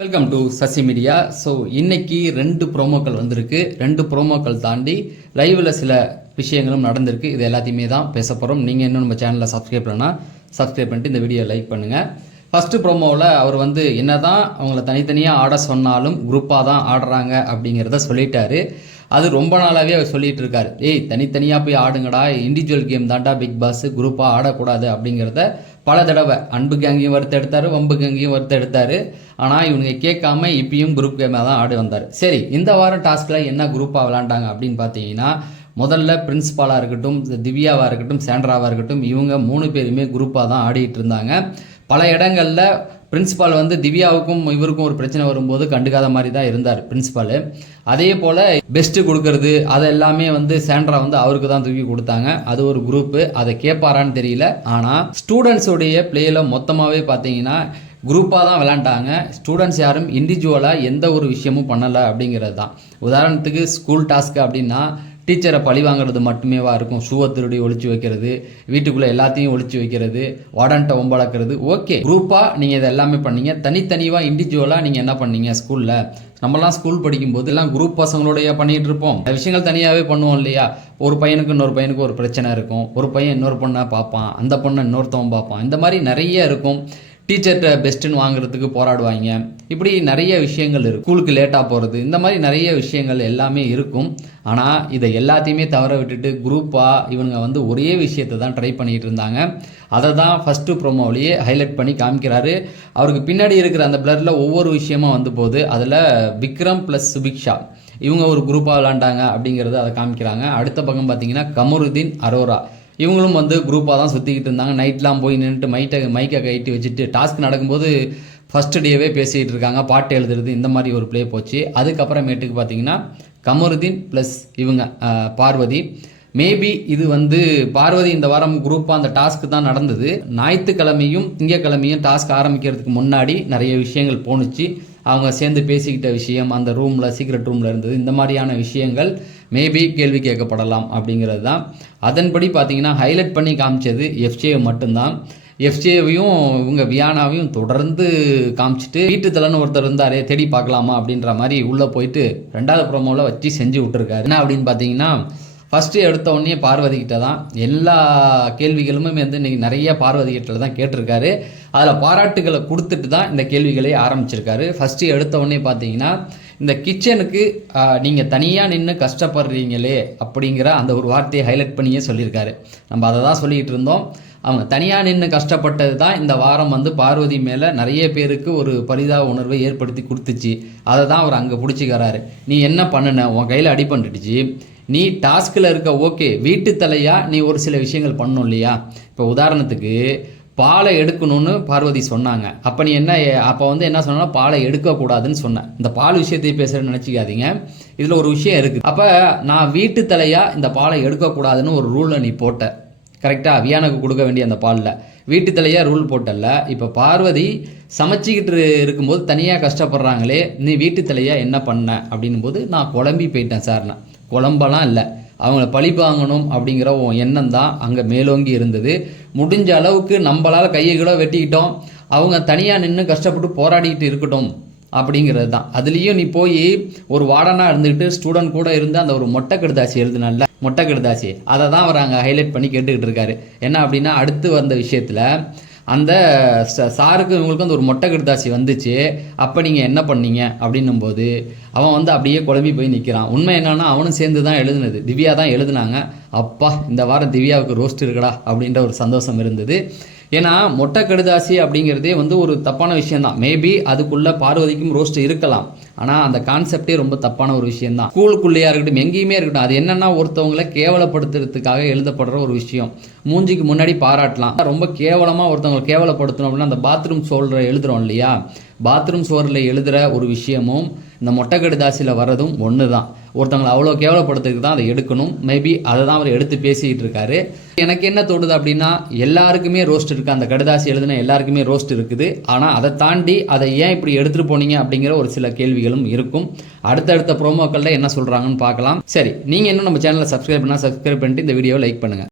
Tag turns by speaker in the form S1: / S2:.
S1: Welcome to Sasi media so இன்னைக்கு ரெண்டு ப்ரோமோக்கள் வந்திருக்கு. ரெண்டு ப்ரோமோக்கள் தாண்டி லைவில் சில விஷயங்களும் நடந்திருக்கு. இது எல்லாத்தையுமே தான் பேச போகிறோம் நீங்கள் இன்னும் நம்ம சேனலில் சப்ஸ்கிரைப் பண்ணா சப்ஸ்கிரைப் பண்ணிட்டு இந்த வீடியோ லைக் பண்ணுங்கள் ஃபஸ்ட்டு ப்ரோமோவில் அவர் வந்து என்ன தான் அவங்கள தனித்தனியாக ஆட சொன்னாலும் குரூப்பாக தான் ஆடுறாங்க அப்படிங்கிறத சொல்லிட்டாரு. அது ரொம்ப நாளாகவே அவர் சொல்லிட்டு இருக்காரு. ஏய் தனித்தனியாக போய் ஆடுங்கடா. இண்டிவிஜுவல் கேம் தாண்டா பிக் பாஸ் குரூப்பாக ஆடக்கூடாது அப்படிங்கிறத பல தடவை அன்பு கேங்கையும் வறுத்து எடுத்தார் வம்பு கேங்கையும் வறுத்து எடுத்தார் ஆனால் இவனுங்க கேட்காம இப்பயும் குரூப் கேமாக தான் ஆடி வந்தார். சரி இந்த வாரம் டாஸ்கில் என்ன குரூப்பாக விளாண்டாங்க அப்படின்னு பார்த்தீங்கன்னா முதல்ல பிரின்ஸ்பாலாக இருக்கட்டும் திவ்யாவாக இருக்கட்டும் சாண்ட்ராவாக இருக்கட்டும் இவங்க மூணு பேருமே குரூப்பாக தான் ஆடிட்டு இருந்தாங்க. பல இடங்களில் பிரின்சிபால் வந்து திவ்யாவுக்கும் இவருக்கும் ஒரு பிரச்சனை வரும்போது கண்டுக்காத மாதிரி தான் இருந்தார் பிரின்சிபால் அதே போல் பெஸ்ட்டு கொடுக்கறது அதை எல்லாமே வந்து சாண்ட்ரா வந்து அவருக்கு தான் தூக்கி கொடுத்தாங்க. அது ஒரு குரூப்பு அதை கேட்பாரான்னு தெரியல. ஆனால் ஸ்டூடெண்ட்ஸோடைய பிளேயில் மொத்தமாகவே பார்த்தீங்கன்னா குரூப்பாக தான் விளாண்டாங்க ஸ்டூடெண்ட்ஸ் யாரும் இண்டிவிஜுவலாக எந்த ஒரு விஷயமும் பண்ணலை அப்படிங்கிறது தான். உதாரணத்துக்கு ஸ்கூல் டாஸ்க்கு அப்படின்னா டீச்சரை பழி வாங்குறது மட்டுமேவா இருக்கும்? ஷூவை திருடி ஒழிச்சு வைக்கிறது வீட்டுக்குள்ளே எல்லாத்தையும் ஒழிச்சு வைக்கிறது வார்டன்ட்ட ஒம்பளக்கிறது ஓகே குரூப்பாக நீங்கள் இதை எல்லாமே பண்ணீங்க. தனித்தனியாக இண்டிவிஜுவலாக நீங்கள் என்ன பண்ணீங்க ஸ்கூலில் நம்மலாம் ஸ்கூல் படிக்கும்போது எல்லாம் குரூப் பசங்களோடைய பண்ணிகிட்டு இருப்போம். விஷயங்கள் தனியாகவே பண்ணுவோம் இல்லையா? ஒரு பையனுக்கு இன்னொரு பையனுக்கு ஒரு பிரச்சனை இருக்கும். ஒரு பையன் இன்னொரு பொண்ணை பார்ப்பான். அந்த பொண்ணை இன்னொருத்தவன் பார்ப்பான். இந்த மாதிரி நிறைய இருக்கும். டீச்சர்கிட்ட பெஸ்ட்டுன்னு வாங்குறதுக்கு போராடுவாங்க. இப்படி நிறைய விஷயங்கள் இருக்கும் ஸ்கூலுக்கு லேட்டாக போகிறது இந்த மாதிரி நிறைய விஷயங்கள் எல்லாமே இருக்கும். ஆனால் இதை எல்லாத்தையுமே தவற விட்டுட்டு குரூப்பாக இவங்க வந்து ஒரே விஷயத்தை தான் ட்ரை பண்ணிகிட்டு இருந்தாங்க. அதை தான் ஃபஸ்ட்டு ப்ரோமோவிலேயே ஹைலைட் பண்ணி காமிக்கிறாரு. அவருக்கு பின்னாடி இருக்கிற அந்த பிளரில் ஒவ்வொரு விஷயமா வந்து போகுது. அதில் விக்ரம் ப்ளஸ் சுபிக்ஷா. இவங்க ஒரு குரூப்பாக விளாண்டாங்க அப்படிங்கிறத அதை காமிக்கிறாங்க. அடுத்த பக்கம் பார்த்தீங்கன்னா கமருதீன் அரோரா. இவங்களும் வந்து குரூப்பாக தான் சுற்றிக்கிட்டு இருந்தாங்க. நைட்லாம் போய் நின்றுட்டு மைட்டை மைக்கை கைட்டி வச்சுட்டு டாஸ்க் நடக்கும்போது ஃபஸ்ட்டு டேவே பேசிகிட்டு இருக்காங்க. பாட்டு எழுதுறது இந்த மாதிரி ஒரு ப்ளே போச்சு. அதுக்கப்புறமேட்டுக்கு பார்த்தீங்கன்னா கமருதீன் ப்ளஸ் இவங்க பார்வதி மேபி இது வந்து பார்வதி இந்த வாரம் குரூப்பாக அந்த டாஸ்க் தான் நடந்தது. ஞாயிற்றுக்கிழமையும் திங்கக்கிழமையும் டாஸ்க் ஆரம்பிக்கிறதுக்கு முன்னாடி நிறைய விஷயங்கள் போணுச்சு. அவங்க சேர்ந்து பேசிக்கிட்ட விஷயம் அந்த ரூமில் சீக்ரெட் ரூமில் இருந்தது. இந்த மாதிரியான விஷயங்கள் மேபி கேள்வி கேட்கப்படலாம் அப்படிங்கிறது தான். அதன்படி பார்த்தீங்கன்னா ஹைலைட் பண்ணி காமிச்சது எஃப்ஜேஏ மட்டும்தான். எஃப்ஜேவையும் இவங்க வியானாவையும் தொடர்ந்து காமிச்சிட்டு வீட்டு தலைன்னு ஒருத்தர் இருந்தாரே தேடி பார்க்கலாமா அப்படின்ற மாதிரி உள்ளே போயிட்டு ரெண்டாவது ப்ரோமோவில் வச்சு செஞ்சு விட்டுருக்காரு. என்ன அப்படின்னு பார்த்தீங்கன்னா ஃபஸ்ட்டு எடுத்த உடனே பார்வதிக்கிட்ட தான் எல்லா கேள்விகளுமே வந்து இன்றைக்கி நிறைய பார்வதிக்கிட்ட தான் கேட்டிருக்காரு. அதில் பாராட்டுகளை கொடுத்துட்டு தான் இந்த கேள்விகளை ஆரம்பிச்சிருக்காரு. ஃபஸ்ட்டு எடுத்த உடனே பார்த்தீங்கன்னா இந்த கிச்சனுக்கு நீங்கள் தனியாக நின்று கஷ்டப்படுறீங்களே அப்படிங்கிற அந்த ஒரு வார்த்தையை ஹைலைட் பண்ணியே சொல்லியிருக்காரு. நம்ம அதை தான் சொல்லிக்கிட்டு இருந்தோம். அவங்க தனியாக நின்று கஷ்டப்பட்டது தான் இந்த வாரம் வந்து பார்வதி மேலே நிறைய பேருக்கு ஒரு பரிதாப உணர்வை ஏற்படுத்தி கொடுத்துச்சு. அதை தான் அவர் அங்கே பிடிச்சிக்கிறாரு. நீ என்ன பண்ணுன? உன் கையில் அடி பண்ணிடுச்சு நீ டாஸ்கில் இருக்க ஓகே வீட்டு தலையாக நீ ஒரு சில விஷயங்கள் பண்ணணும் இல்லையா? இப்போ உதாரணத்துக்கு பாலை எடுக்கணும்னு பார்வதி சொன்னாங்க. அப்போ நீ என்ன அப்போ வந்து என்ன சொன்னா பாலை எடுக்கக்கூடாதுன்னு சொன்னேன். இந்த பால் விஷயத்தை பேசுகிறேன்னு நினச்சிக்காதீங்க. இதில் ஒரு விஷயம் இருக்குது அப்போ நான் வீட்டு தலையாக இந்த பாலை எடுக்கக்கூடாதுன்னு ஒரு ரூலை நீ போட்ட. கரெக்டாக வியானுக்கு கொடுக்க வேண்டிய அந்த பாலில். வீட்டு தலையாக ரூல் போட்டல இப்போ பார்வதி சமைச்சிக்கிட்டு இருக்கும்போது தனியாக கஷ்டப்படுறாங்களே நீ வீட்டு தலையாக என்ன பண்ண? அப்படின்னும் போது நான் குழம்பி போயிட்டேன் சார் நான் குழம்பெல்லாம் இல்லை. அவங்கள பழி வாங்கணும் அப்படிங்கிற உன் எண்ணம் தான் அங்கே மேலோங்கி இருந்தது. முடிஞ்ச அளவுக்கு நம்மளால் கையை கூட வெட்டிக்கிட்டோம். அவங்க தனியாக நின்று கஷ்டப்பட்டு போராடிக்கிட்டு இருக்கட்டும் அப்படிங்கிறது தான். அதுலேயும் நீ போய் ஒரு வார்டனாக இருந்துக்கிட்டு ஸ்டூடெண்ட் கூட இருந்து அந்த ஒரு மொட்டை கெடுதாசி எழுதுனால மொட்டை கெடுதாசி அதை தான் அவர் அங்கே ஹைலைட் பண்ணி கேட்டுக்கிட்டு இருக்காரு. என்ன அப்படின்னா அடுத்து வந்த விஷயத்தில் அந்த சாருக்கு இவங்களுக்கு அந்த ஒரு மொட்டை கடுதாசி வந்துச்சு. அப்போ நீங்கள் என்ன பண்ணீங்க? அப்படின்னும் போது அவன் வந்து அப்படியே குழம்பி போய் நிற்கிறான் உண்மை என்னன்னா அவனும் சேர்ந்து தான் எழுதுனது. திவ்யா தான் எழுதுனாங்க. அப்பா இந்த வாரம் திவ்யாவுக்கு ரோஸ்ட் இருக்குடா அப்படின்ற ஒரு சந்தோஷம் இருந்தது. ஏன்னா மொட்டை கடுதாசி அப்படிங்கிறதே வந்து ஒரு தப்பான விஷயம்தான். மேபி அதுக்குள்ளே பார்வதிக்கும் ரோஸ்ட் இருக்கலாம். ஆனால் அந்த கான்செப்டே ரொம்ப தப்பான ஒரு விஷயம்தான். ஸ்கூலுக்குள்ளேயா இருக்கட்டும் எங்கேயுமே இருக்கட்டும் அது என்னென்னா ஒருத்தவங்களை கேவலப்படுத்துறதுக்காக எழுதப்படுற ஒரு விஷயம். மூஞ்சிக்கு முன்னாடி பாராட்டலாம். ரொம்ப கேவலமாக ஒருத்தவங்களை கேவலப்படுத்தணும் அப்படின்னா அந்த பாத்ரூம் சோல்ற எழுதுகிறோம் இல்லையா? பாத்ரூம் சோரில் எழுதுகிற ஒரு விஷயமும் இந்த மொட்டை கடுதாசியில் வர்றதும் ஒன்று தான் ஒருத்தவங்களை அவ்வளோ கேவலப்படுத்துறதுக்கு தான் அதை எடுக்கணும். மேபி அதை தான் அவர் எடுத்து பேசிக்கிட்டு இருக்காரு. எனக்கு என்ன தோணுது அப்படின்னா எல்லாருக்குமே ரோஸ்ட் இருக்குது அந்த கடுதாசி எழுதின எல்லாருக்குமே ரோஸ்ட் இருக்குது. ஆனால் அதை தாண்டி அதை ஏன் இப்படி எடுத்துகிட்டு போனீங்க அப்படிங்கிற ஒரு சில கேள்விகளும் இருக்கும். அடுத்தடுத்த ப்ரோமோக்களில் என்ன சொல்கிறாங்கன்னு பார்க்கலாம். சரி நீங்கள் இன்னும் நம்ம சேனலை சப்ஸ்கிரைப் பண்ணால் சப்ஸ்கிரைப் பண்ணிட்டு இந்த வீடியோவை லைக் பண்ணுங்கள்